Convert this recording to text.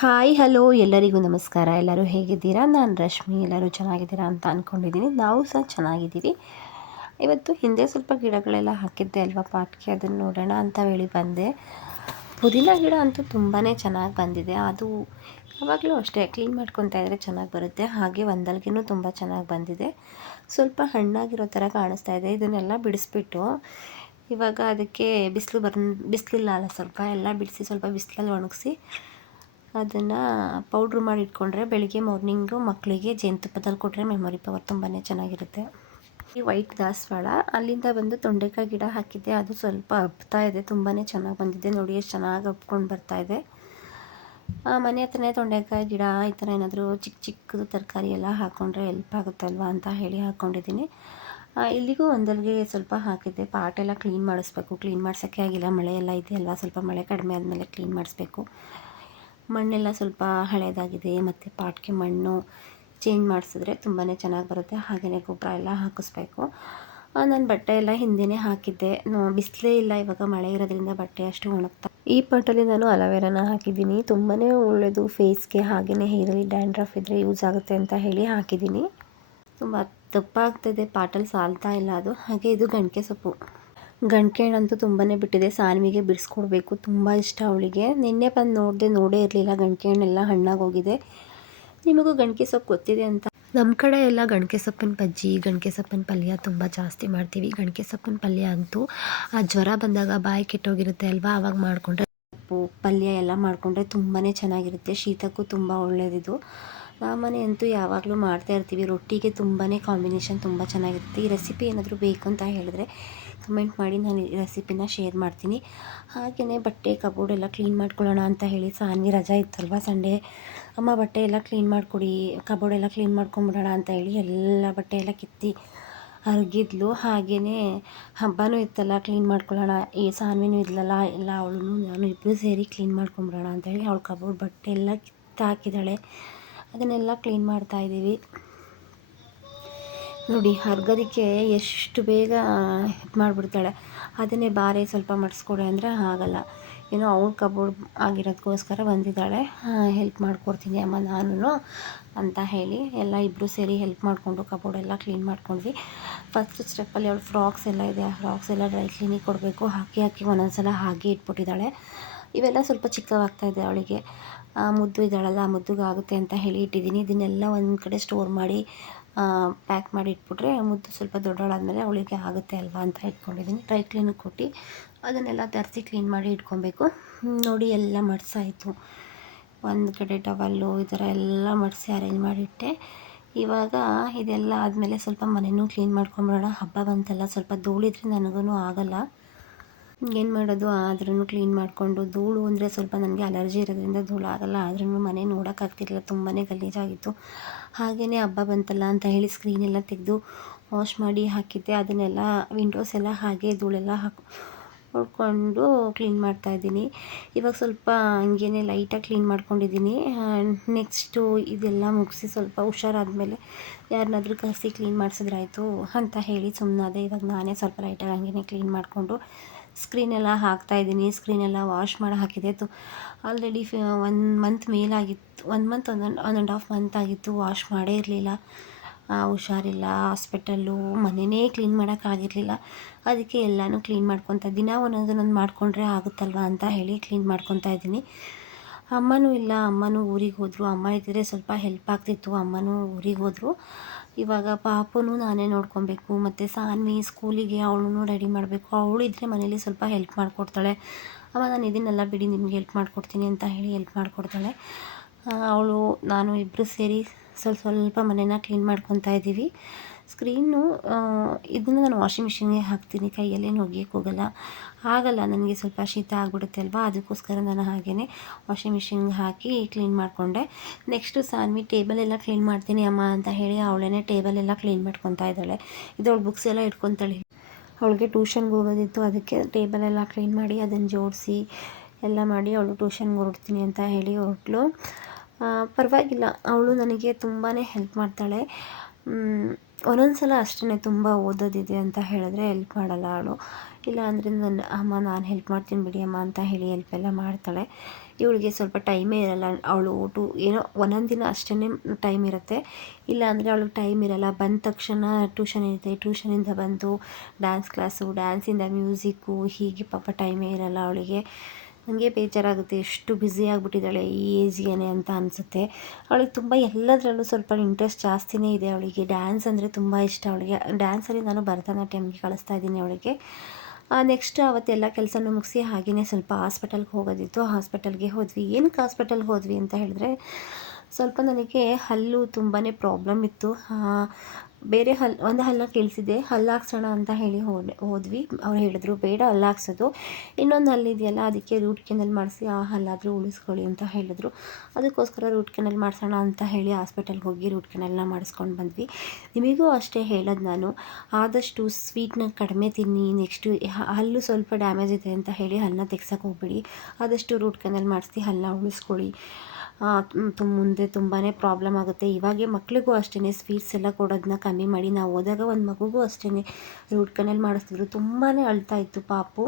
Hi hello ಎಲ್ಲರಿಗೂ ನಮಸ್ಕಾರ. ಎಲ್ಲರೂ ಹೇಗಿದ್ದೀರಾ? ನಾನು ರಶ್ಮಿ. ಎಲ್ಲರೂ ಚೆನ್ನಾಗಿದ್ದೀರಾ ಅಂತ ಅಂದ್ಕೊಂಡಿದ್ದೀನಿ. ನಾವು ಸಹ ಚೆನ್ನಾಗಿದ್ದೀವಿ. ಇವತ್ತು ಹಿಂದೆ ಸ್ವಲ್ಪ ಗಿಡಗಳೆಲ್ಲ ಹಾಕಿದ್ದೆ ಅಲ್ವಾ ಪಾಟ್ಗೆ, ಅದನ್ನು ನೋಡೋಣ ಅಂತ ಹೇಳಿ ಬಂದೆ. ಪುದೀನ ಗಿಡ ಅಂತೂ ತುಂಬಾ ಚೆನ್ನಾಗಿ ಬಂದಿದೆ. ಅದು ಯಾವಾಗಲೂ ಅಷ್ಟೇ ಕ್ಲೀನ್ ಮಾಡ್ಕೊತಾ ಇದ್ದರೆ ಚೆನ್ನಾಗಿ ಬರುತ್ತೆ. ಹಾಗೆ ಒಂದಲ್ಗೆನೂ ತುಂಬ ಚೆನ್ನಾಗಿ ಬಂದಿದೆ. ಸ್ವಲ್ಪ ಹಣ್ಣಾಗಿರೋ ಥರ ಕಾಣಿಸ್ತಾ ಇದೆ. ಇದನ್ನೆಲ್ಲ ಬಿಡಿಸ್ಬಿಟ್ಟು ಇವಾಗ ಅದಕ್ಕೆ ಬಿಸಿಲಿಲ್ಲ ಅಲ್ಲ, ಸ್ವಲ್ಪ ಎಲ್ಲ ಬಿಡಿಸಿ ಸ್ವಲ್ಪ ಬಿಸಿಲಲ್ಲಿ ಒಣಗಿಸಿ ಅದನ್ನು ಪೌಡ್ರ್ ಮಾಡಿ ಇಟ್ಕೊಂಡ್ರೆ ಬೆಳಿಗ್ಗೆ ಮಾರ್ನಿಂಗು ಮಕ್ಕಳಿಗೆ ಜೇನುತುಪ್ಪದಲ್ಲಿ ಕೊಟ್ಟರೆ ಮೆಮೊರಿ ಪವರ್ ತುಂಬಾ ಚೆನ್ನಾಗಿರುತ್ತೆ. ಈ ವೈಟ್ ದಾಸವಾಳ ಅಲ್ಲಿಂದ ಬಂದು ತೊಂಡೆಕಾಯಿ ಗಿಡ ಹಾಕಿದ್ದೆ, ಅದು ಸ್ವಲ್ಪ ಹಬ್ತಾ ಇದೆ. ತುಂಬಾ ಚೆನ್ನಾಗಿ ಬಂದಿದೆ. ನೋಡಿ ಎಷ್ಟು ಚೆನ್ನಾಗಿ ಹಬ್ಕೊಂಡು ಬರ್ತಾ ಇದೆ. ಮನೆ ಹತ್ರನೇ ತೊಂಡೆಕಾಯಿ ಗಿಡ ಈ ಥರ ಏನಾದರೂ ಚಿಕ್ಕ ಚಿಕ್ಕದು ತರಕಾರಿ ಎಲ್ಲ ಹಾಕ್ಕೊಂಡ್ರೆ ಹೆಲ್ಪ್ ಆಗುತ್ತಲ್ವ ಅಂತ ಹೇಳಿ ಹಾಕ್ಕೊಂಡಿದ್ದೀನಿ. ಇಲ್ಲಿಗೂ ಒಂದಲ್ಗೆ ಸ್ವಲ್ಪ ಹಾಕಿದ್ದೆ. ಪಾಟೆಲ್ಲ ಕ್ಲೀನ್ ಮಾಡಿಸ್ಬೇಕು. ಕ್ಲೀನ್ ಮಾಡ್ಸೋಕ್ಕೆ ಆಗಿಲ್ಲ, ಮಳೆ ಎಲ್ಲ ಇದೆಯಲ್ವ. ಸ್ವಲ್ಪ ಮಳೆ ಕಡಿಮೆ ಆದಮೇಲೆ ಕ್ಲೀನ್ ಮಾಡಿಸ್ಬೇಕು. ಮಣ್ಣೆಲ್ಲ ಸ್ವಲ್ಪ ಹಳೇದಾಗಿದೆ, ಮತ್ತು ಪಾಟ್ಗೆ ಮಣ್ಣು ಚೇಂಜ್ ಮಾಡಿಸಿದ್ರೆ ತುಂಬಾ ಚೆನ್ನಾಗಿ ಬರುತ್ತೆ. ಹಾಗೆಯೇ ಗೊಬ್ಬರ ಎಲ್ಲ ಹಾಕಿಸ್ಬೇಕು. ನಾನು ಬಟ್ಟೆ ಎಲ್ಲ ಹಿಂದೆಯೇ ಹಾಕಿದ್ದೆ. ಬಿಸಿಲೇ ಇಲ್ಲ ಇವಾಗ, ಮಳೆ ಇರೋದ್ರಿಂದ ಬಟ್ಟೆ ಅಷ್ಟು ಒಣಗ್ತಾ. ಈ ಪಾಟಲ್ಲಿ ನಾನು ಅಲೋವೆರಾನ ಹಾಕಿದ್ದೀನಿ. ತುಂಬಾ ಒಳ್ಳೆಯದು ಫೇಸ್ಗೆ, ಹಾಗೆಯೇ ಹೇರಲ್ಲಿ ಡ್ಯಾಂಡ್ರಫ್ ಇದ್ದರೆ ಯೂಸ್ ಆಗುತ್ತೆ ಅಂತ ಹೇಳಿ ಹಾಕಿದ್ದೀನಿ. ತುಂಬ ದಪ್ಪ ಆಗ್ತಾಯಿದೆ, ಪಾಟಲ್ಲಿ ಸಾಲ್ತಾ ಇಲ್ಲ ಅದು. ಹಾಗೆ ಇದು ಗಂಟೆ ಸೊಪ್ಪು. ಗಂಟೆ ಹಣ್ಣಂತೂ ತುಂಬಾ ಬಿಟ್ಟಿದೆ. ಸಾನ್ವಿಗೆ ಬಿಡಿಸ್ಕೊಡ್ಬೇಕು, ತುಂಬ ಇಷ್ಟ ಅವಳಿಗೆ. ನಿನ್ನೆ ಬಂದು ನೋಡೇ ಇರಲಿಲ್ಲ, ಗಂಟೆ ಹಣ್ಣೆಲ್ಲ ಹಣ್ಣಾಗಿ ಹೋಗಿದೆ. ನಿಮಗೂ ಗಂಟೆ ಸೊಪ್ಪು ಗೊತ್ತಿದೆ ಅಂತ. ನಮ್ಮ ಕಡೆ ಎಲ್ಲ ಗಂಟೆ ಸೊಪ್ಪಿನ ಬಜ್ಜಿ, ಗಂಟೆ ಸೊಪ್ಪಿನ ಪಲ್ಯ ತುಂಬ ಜಾಸ್ತಿ ಮಾಡ್ತೀವಿ. ಗಂಟೆ ಸೊಪ್ಪಿನ ಪಲ್ಯ ಅಂತೂ ಆ ಜ್ವರ ಬಂದಾಗ ಬಾಯಿ ಕೆಟ್ಟೋಗಿರುತ್ತೆ ಅಲ್ವಾ, ಆವಾಗ ಮಾಡಿಕೊಂಡ್ರೆ ಸೊಪ್ಪು ಪಲ್ಯ ಎಲ್ಲ ಮಾಡಿಕೊಂಡ್ರೆ ತುಂಬಾ ಚೆನ್ನಾಗಿರುತ್ತೆ. ಶೀತಕ್ಕೂ ತುಂಬ ಒಳ್ಳೆಯದಿದು. ನಮ್ಮನೆ ಅಂತೂ ಯಾವಾಗಲೂ ಮಾಡ್ತಾ ಇರ್ತೀವಿ. ರೊಟ್ಟಿಗೆ ತುಂಬಾ ಕಾಂಬಿನೇಷನ್ ತುಂಬ ಚೆನ್ನಾಗಿರುತ್ತೆ. ಈ ರೆಸಿಪಿ ಏನಾದರೂ ಬೇಕು ಅಂತ ಹೇಳಿದ್ರೆ ಕಮೆಂಟ್ ಮಾಡಿ, ನಾನು ಈ ರೆಸಿಪಿನ ಶೇರ್ ಮಾಡ್ತೀನಿ. ಹಾಗೆಯೇ ಬಟ್ಟೆ ಕಬೋರ್ಡ್ ಎಲ್ಲ ಕ್ಲೀನ್ ಮಾಡ್ಕೊಳ್ಳೋಣ ಅಂತ ಹೇಳಿ ಸಾನ್ವಿ ರಜಾ ಇತ್ತಲ್ವ ಸಂಡೇ. ಅಮ್ಮ ಬಟ್ಟೆ ಎಲ್ಲ ಕ್ಲೀನ್ ಮಾಡಿಕೊಡಿ, ಕಬೋರ್ಡ್ ಎಲ್ಲ ಕ್ಲೀನ್ ಮಾಡ್ಕೊಂಬಿಡೋಣ ಅಂತ ಹೇಳಿ ಎಲ್ಲ ಬಟ್ಟೆ ಎಲ್ಲ ಕಿತ್ತಿ ಹರಗಿದ್ಲು. ಹಾಗೆಯೇ ಹಬ್ಬನೂ ಇತ್ತಲ್ಲ, ಕ್ಲೀನ್ ಮಾಡ್ಕೊಳ್ಳೋಣ. ಈ ಸಾನ್ವಿನೂ ಇದ್ಲಲ್ಲ, ಎಲ್ಲ ಅವಳು ನಾನು ಇಬ್ಬರು ಸೇರಿ ಕ್ಲೀನ್ ಮಾಡ್ಕೊಂಬಿಡೋಣ ಅಂತ ಹೇಳಿ ಅವಳು ಕಬೋರ್ಡ್ ಬಟ್ಟೆ ಎಲ್ಲ ಕಿತ್ತಾಕಿದ್ದಾಳೆ. ಅದನ್ನೆಲ್ಲ ಕ್ಲೀನ್ ಮಾಡ್ತಾಯಿದ್ದೀವಿ. ನೋಡಿ ಹರ್ಗೋದಕ್ಕೆ ಎಷ್ಟು ಬೇಗ ಇದು ಮಾಡಿಬಿಡ್ತಾಳೆ. ಅದನ್ನೇ ಬಾರೆ ಸ್ವಲ್ಪ ಮಡಿಸ್ಕೊಡೆ ಅಂದರೆ ಆಗಲ್ಲ. ಏನೋ ಅವಳು ಕಬೋರ್ಡ್ ಆಗಿರೋದಕ್ಕೋಸ್ಕರ ಬಂದಿದ್ದಾಳೆ. ಹೆಲ್ಪ್ ಮಾಡಿಕೊಡ್ತೀನಿ ಅಮ್ಮ ನಾನು ಅಂತ ಹೇಳಿ ಎಲ್ಲ ಇಬ್ಬರು ಸೇರಿ ಹೆಲ್ಪ್ ಮಾಡಿಕೊಂಡು ಕಬೋರ್ಡ್ ಎಲ್ಲ ಕ್ಲೀನ್ ಮಾಡ್ಕೊಂಡ್ವಿ. ಫಸ್ಟ್ ಸ್ಟೆಪ್ಪಲ್ಲಿ ಅವಳು ಫ್ರಾಕ್ಸ್ ಎಲ್ಲ ಇದೆ, ಆ ಫ್ರಾಕ್ಸ್ ಎಲ್ಲ ಡ್ರೈ ಕ್ಲೀನಿಗೆ ಕೊಡಬೇಕು. ಹಾಕಿ ಒಂದೊಂದ್ಸಲ ಹಾಗೆ ಇಟ್ಬಿಟ್ಟಿದ್ದಾಳೆ. ಇವೆಲ್ಲ ಸ್ವಲ್ಪ ಚಿಕ್ಕವಾಗ್ತಾಯಿದೆ ಅವಳಿಗೆ. ಮುದ್ದು ಇದ್ದಾಳಲ್ಲ, ಆ ಮುದ್ದುಗೆ ಆಗುತ್ತೆ ಅಂತ ಹೇಳಿ ಇಟ್ಟಿದ್ದೀನಿ. ಇದನ್ನೆಲ್ಲ ಒಂದು ಕಡೆ ಸ್ಟೋರ್ ಮಾಡಿ ಪ್ಯಾಕ್ ಮಾಡಿ ಇಟ್ಬಿಟ್ರೆ ಮುದ್ದು ಸ್ವಲ್ಪ ದೊಡ್ಡವಳಾದಮೇಲೆ ಅವಳಿಗೆ ಆಗುತ್ತೆ ಅಲ್ವಾ ಅಂತ ಇಟ್ಕೊಂಡಿದ್ದೀನಿ. ಡ್ರೈ ಕ್ಲೀನಿಗೆ ಕೊಟ್ಟು ಅದನ್ನೆಲ್ಲ ತರಿಸಿ ಕ್ಲೀನ್ ಮಾಡಿ ಇಟ್ಕೊಬೇಕು. ನೋಡಿ ಎಲ್ಲ ಮಡ್ಸಾಯಿತು. ಒಂದು ಕಡೆ ಟವಲ್ಲು ಈ ಥರ ಎಲ್ಲ ಮಡಿಸಿ ಅರೇಂಜ್ ಮಾಡಿಟ್ಟೆ. ಇವಾಗ ಇದೆಲ್ಲ ಆದಮೇಲೆ ಸ್ವಲ್ಪ ಮನೆಯೂ ಕ್ಲೀನ್ ಮಾಡ್ಕೊಂಬಿಡೋಣ. ಹಬ್ಬ ಬಂತಲ್ಲ, ಸ್ವಲ್ಪ ಧೂಳಿದ್ರೆ ನನಗೂ ಆಗಲ್ಲ. ಏನು ಮಾಡೋದು, ಆದ್ರೂ ಕ್ಲೀನ್ ಮಾಡಿಕೊಂಡು. ಧೂಳು ಅಂದರೆ ಸ್ವಲ್ಪ ನನಗೆ ಅಲರ್ಜಿ ಇರೋದ್ರಿಂದ ಧೂಳು ಆಗಲ್ಲ. ಆದ್ರೂ ಮನೆ ನೋಡೋಕ್ಕಾಗ್ತಿರಲಿಲ್ಲ, ತುಂಬಾ ಗಲೀಜಾಗಿತ್ತು. ಹಾಗೆಯೇ ಹಬ್ಬ ಬಂತಲ್ಲ ಅಂತ ಹೇಳಿ ಸ್ಕ್ರೀನೆಲ್ಲ ತೆಗೆದು ವಾಶ್ ಮಾಡಿ ಹಾಕಿದ್ದೆ. ಅದನ್ನೆಲ್ಲ ವಿಂಡೋಸ್ ಎಲ್ಲ ಹಾಗೆ ಧೂಳೆಲ್ಲ ಹೊಡ್ಕೊಂಡು ಕ್ಲೀನ್ ಮಾಡ್ತಾಯಿದ್ದೀನಿ. ಇವಾಗ ಸ್ವಲ್ಪ ಹಂಗೇ ಲೈಟಾಗಿ ಕ್ಲೀನ್ ಮಾಡ್ಕೊಂಡಿದ್ದೀನಿ. ನೆಕ್ಸ್ಟು ಇದೆಲ್ಲ ಮುಗಿಸಿ ಸ್ವಲ್ಪ ಹುಷಾರಾದಮೇಲೆ ಯಾರನ್ನಾದ್ರೂ ಕರೆಸಿ ಕ್ಲೀನ್ ಮಾಡಿಸಿದ್ರಾಯ್ತು ಅಂತ ಹೇಳಿ ಸುಮ್ಮನಾದೆ. ಇವಾಗ ನಾನೇ ಸ್ವಲ್ಪ ಲೈಟಾಗಿ ಹಂಗೇ ಕ್ಲೀನ್ ಮಾಡಿಕೊಂಡು ಸ್ಕ್ರೀನೆಲ್ಲ ಹಾಕ್ತಾಯಿದ್ದೀನಿ. ಸ್ಕ್ರೀನೆಲ್ಲ ವಾಶ್ ಮಾಡಿ ಹಾಕಿದೆ. ಆಲ್ರೆಡಿ 1 ಮಂತ್ ಮೇಲಾಗಿತ್ತು, 1 ಮಂತ್ 1.5 ಮಂತ್ ಆಗಿತ್ತು ವಾಶ್ ಮಾಡೇ ಇರಲಿಲ್ಲ. ಹುಷಾರಿಲ್ಲ, ಹಾಸ್ಪಿಟಲ್ಲು, ಮನೆಯೇ ಕ್ಲೀನ್ ಮಾಡೋಕ್ಕಾಗಿರಲಿಲ್ಲ. ಅದಕ್ಕೆ ಎಲ್ಲನೂ ಕ್ಲೀನ್ ಮಾಡ್ಕೊತಾ, ದಿನ ಒಂದೊಂದು ಮಾಡಿಕೊಂಡ್ರೆ ಆಗುತ್ತಲ್ವ ಅಂತ ಹೇಳಿ ಕ್ಲೀನ್ ಮಾಡ್ಕೊತಾ ಇದ್ದೀನಿ. ಅಮ್ಮನೂ ಇಲ್ಲ, ಅಮ್ಮನೂ ಊರಿಗೆ ಹೋದರು. ಅಮ್ಮ ಇದ್ದರೆ ಸ್ವಲ್ಪ ಹೆಲ್ಪ್ ಆಗ್ತಿತ್ತು. ಅಮ್ಮನೂ ಊರಿಗೆ ಹೋದರು. ಇವಾಗ ಪಾಪುನೂ ನಾನೇ ನೋಡ್ಕೊಬೇಕು, ಮತ್ತು ಸಾನ್ವಿ ಸ್ಕೂಲಿಗೆ ಅವಳನ್ನೂ ರೆಡಿ ಮಾಡಬೇಕು. ಅವಳಿದ್ರೆ ಮನೇಲಿ ಸ್ವಲ್ಪ ಹೆಲ್ಪ್ ಮಾಡಿಕೊಡ್ತಾಳೆ. ಅಮ್ಮ ನಾನು ಇದನ್ನೆಲ್ಲ ಬಿಡಿ, ನಿಮ್ಗೆ ಹೆಲ್ಪ್ ಮಾಡಿಕೊಡ್ತೀನಿ ಅಂತ ಹೇಳಿ ಹೆಲ್ಪ್ ಮಾಡಿಕೊಡ್ತಾಳೆ. ಅವಳು ನಾನು ಇಬ್ಬರು ಸೇರಿ ಸ್ವಲ್ಪ ಮನೇನ ಕ್ಲೀನ್ ಮಾಡ್ಕೊತಾ ಇದ್ದೀವಿ. ಸ್ಕ್ರೀನು ಇದನ್ನು ನಾನು ವಾಷಿಂಗ್ ಮಿಷಿನ್ಗೆ ಹಾಕ್ತೀನಿ, ಕೈಯಲ್ಲೇನು ಒಗೆಯೋಕ್ಕೆ ಹೋಗಲ್ಲ. ನನಗೆ ಸ್ವಲ್ಪ ಶೀತ ಆಗಿಬಿಡುತ್ತೆ ಅಲ್ವಾ, ಅದಕ್ಕೋಸ್ಕರ ನಾನು ಹಾಗೆಯೇ ವಾಷಿಂಗ್ ಮಿಷಿನ್ಗೆ ಹಾಕಿ ಕ್ಲೀನ್ ಮಾಡಿಕೊಂಡೆ. ನೆಕ್ಸ್ಟು ಸಾನ್ವಿ ಟೇಬಲೆಲ್ಲ ಕ್ಲೀನ್ ಮಾಡ್ತೀನಿ ಅಮ್ಮ ಅಂತ ಹೇಳಿ ಅವಳೇ ಟೇಬಲೆಲ್ಲ ಕ್ಲೀನ್ ಮಾಡ್ಕೊತಾ ಇದ್ದಾಳೆ. ಇದವಳು ಬುಕ್ಸ್ ಎಲ್ಲ ಇಟ್ಕೊತಾಳೆ. ಅವಳಿಗೆ ಟ್ಯೂಷನ್ಗೆ ಹೋಗೋದಿತ್ತು, ಅದಕ್ಕೆ ಟೇಬಲೆಲ್ಲ ಕ್ಲೀನ್ ಮಾಡಿ ಅದನ್ನು ಜೋಡಿಸಿ ಎಲ್ಲ ಮಾಡಿ ಅವಳು ಟ್ಯೂಷನ್ಗೆ ಹೊರಡ್ತೀನಿ ಅಂತ ಹೇಳಿ ಹೊರಟ್ಲು. ಪರವಾಗಿಲ್ಲ, ಅವಳು ನನಗೆ ತುಂಬಾ ಹೆಲ್ಪ್ ಮಾಡ್ತಾಳೆ. ಒಂದೊಂದು ಸಲ ಅಷ್ಟೇ, ತುಂಬ ಓದೋದಿದೆ ಅಂತ ಹೇಳಿದ್ರೆ ಹೆಲ್ಪ್ ಮಾಡಲ್ಲ ಅವಳು. ಇಲ್ಲ ಅಂದರೆ ನನ್ನ ಅಮ್ಮ ನಾನು ಹೆಲ್ಪ್ ಮಾಡ್ತೀನಿ ಬಿಡಿ ಅಮ್ಮ ಅಂತ ಹೇಳಿ ಹೆಲ್ಪೆಲ್ಲ ಮಾಡ್ತಾಳೆ. ಇವಳಿಗೆ ಸ್ವಲ್ಪ ಟೈಮೇ ಇರಲ್ಲ, ಅವಳು ಏನೋ ಒಂದೊಂದು ದಿನ ಅಷ್ಟೇ ಟೈಮ್ ಇರುತ್ತೆ, ಇಲ್ಲ ಅಂದರೆ ಅವಳಿಗೆ ಟೈಮ್ ಇರಲ್ಲ. ಬಂದ ತಕ್ಷಣ ಟ್ಯೂಷನ್ ಇರುತ್ತೆ, ಟ್ಯೂಷನಿಂದ ಬಂದು ಡ್ಯಾನ್ಸ್ ಕ್ಲಾಸು, ಡ್ಯಾನ್ಸಿಂದ ಮ್ಯೂಸಿಕ್ಕು, ಹೀಗೆ ಪಾಪ ಟೈಮೇ ಇರಲ್ಲ ಅವಳಿಗೆ. ನನಗೆ ಬೇಜಾರಾಗುತ್ತೆ, ಎಷ್ಟು ಬ್ಯುಸಿ ಆಗಿಬಿಟ್ಟಿದ್ದಾಳೆ ಈ ಏಜ್ಗೆ ಅಂತ ಅನಿಸುತ್ತೆ. ಅವಳಿಗೆ ತುಂಬ ಎಲ್ಲದರಲ್ಲೂ ಸ್ವಲ್ಪ ಇಂಟ್ರೆಸ್ಟ್ ಜಾಸ್ತಿನೇ ಇದೆ ಅವಳಿಗೆ. ಡ್ಯಾನ್ಸ್ ಅಂದರೆ ತುಂಬ ಇಷ್ಟ ಅವಳಿಗೆ. ಡ್ಯಾನ್ಸಲ್ಲಿ ನಾನು ಭರತನಾಟ್ಯಮ್ಗೆ ಕಳಿಸ್ತಾ ಇದ್ದೀನಿ ಅವಳಿಗೆ. ನೆಕ್ಸ್ಟ್ ಅವತ್ತೆಲ್ಲ ಕೆಲಸನೂ ಮುಗಿಸಿ ಹಾಗೆಯೇ ಸ್ವಲ್ಪ ಹಾಸ್ಪಿಟಲ್ಗೆ ಹೋಗೋದಿತ್ತು. ಹಾಸ್ಪಿಟಲ್ಗೆ ಹೋದ್ವಿ. ಏನಕ್ಕೆ ಹಾಸ್ಪಿಟಲ್ಗೆ ಹೋದ್ವಿ ಅಂತ ಹೇಳಿದ್ರೆ, ಸ್ವಲ್ಪ ನನಗೆ ಹಲ್ಲು ತುಂಬಾ ಪ್ರಾಬ್ಲಮ್ ಇತ್ತು. ಬೇರೆ ಒಂದು ಹಲ್ಲನ್ನ ಕೀಳ್ಸಿದ್ದೆ, ಹಲ್ಲು ಹಾಕ್ಸೋಣ ಅಂತ ಹೇಳಿ ಹೋದ್ವಿ. ಅವ್ರು ಹೇಳಿದ್ರು ಬೇಡ ಹಲ್ಲು ಹಾಕ್ಸೋದು, ಇನ್ನೊಂದು ಹಲ್ಲಿದೆಯಲ್ಲ ಅದಕ್ಕೆ ರೂಟ್ ಕೆನಲ್ ಮಾಡಿಸಿ ಆ ಹಲ್ಲಾದರೂ ಉಳಿಸ್ಕೊಳ್ಳಿ ಅಂತ ಹೇಳಿದ್ರು. ಅದಕ್ಕೋಸ್ಕರ ರೂಟ್ ಕೆನಲ್ ಮಾಡಿಸೋಣ ಅಂತ ಹೇಳಿ ಹಾಸ್ಪಿಟಲ್ಗೆ ಹೋಗಿ ರೂಟ್ ಕೆನಲ್ನ ಮಾಡಿಸ್ಕೊಂಡು ಬಂದ್ವಿ. ನಿಮಗೂ ಅಷ್ಟೇ ಹೇಳೋದು ನಾನು, ಆದಷ್ಟು ಸ್ವೀಟ್ನ ಕಡಿಮೆ ತಿನ್ನಿ. ನೆಕ್ಸ್ಟು ಹಲ್ಲು ಸ್ವಲ್ಪ ಡ್ಯಾಮೇಜ್ ಇದೆ ಅಂತ ಹೇಳಿ ಹಲ್ಲನ್ನ ತೆಗ್ಸೋಕೆ ಹೋಗ್ಬೇಡಿ. ಆದಷ್ಟು ರೂಟ್ ಕೆನಲ್ ಮಾಡಿಸಿ ಹಲ್ಲನ್ನ ಉಳಿಸ್ಕೊಳ್ಳಿ. ಮುಂದೆ ತುಂಬಾ ಪ್ರಾಬ್ಲಮ್ ಆಗುತ್ತೆ. ಇವಾಗೆ ಮಕ್ಳಿಗೂ ಅಷ್ಟೇ ಸ್ವೀಟ್ಸ್ ಎಲ್ಲ ಕೊಡೋದನ್ನ ಕಮ್ಮಿ ಮಾಡಿ. ನಾವು ಹೋದಾಗ ಒಂದು ಮಗುಗೂ ಅಷ್ಟೇ ರೂಟ್ ಕೆನಲ್ ಮಾಡಿಸ್ತಿದ್ರು, ತುಂಬಾ ಅಳ್ತಾ ಇತ್ತು ಪಾಪು.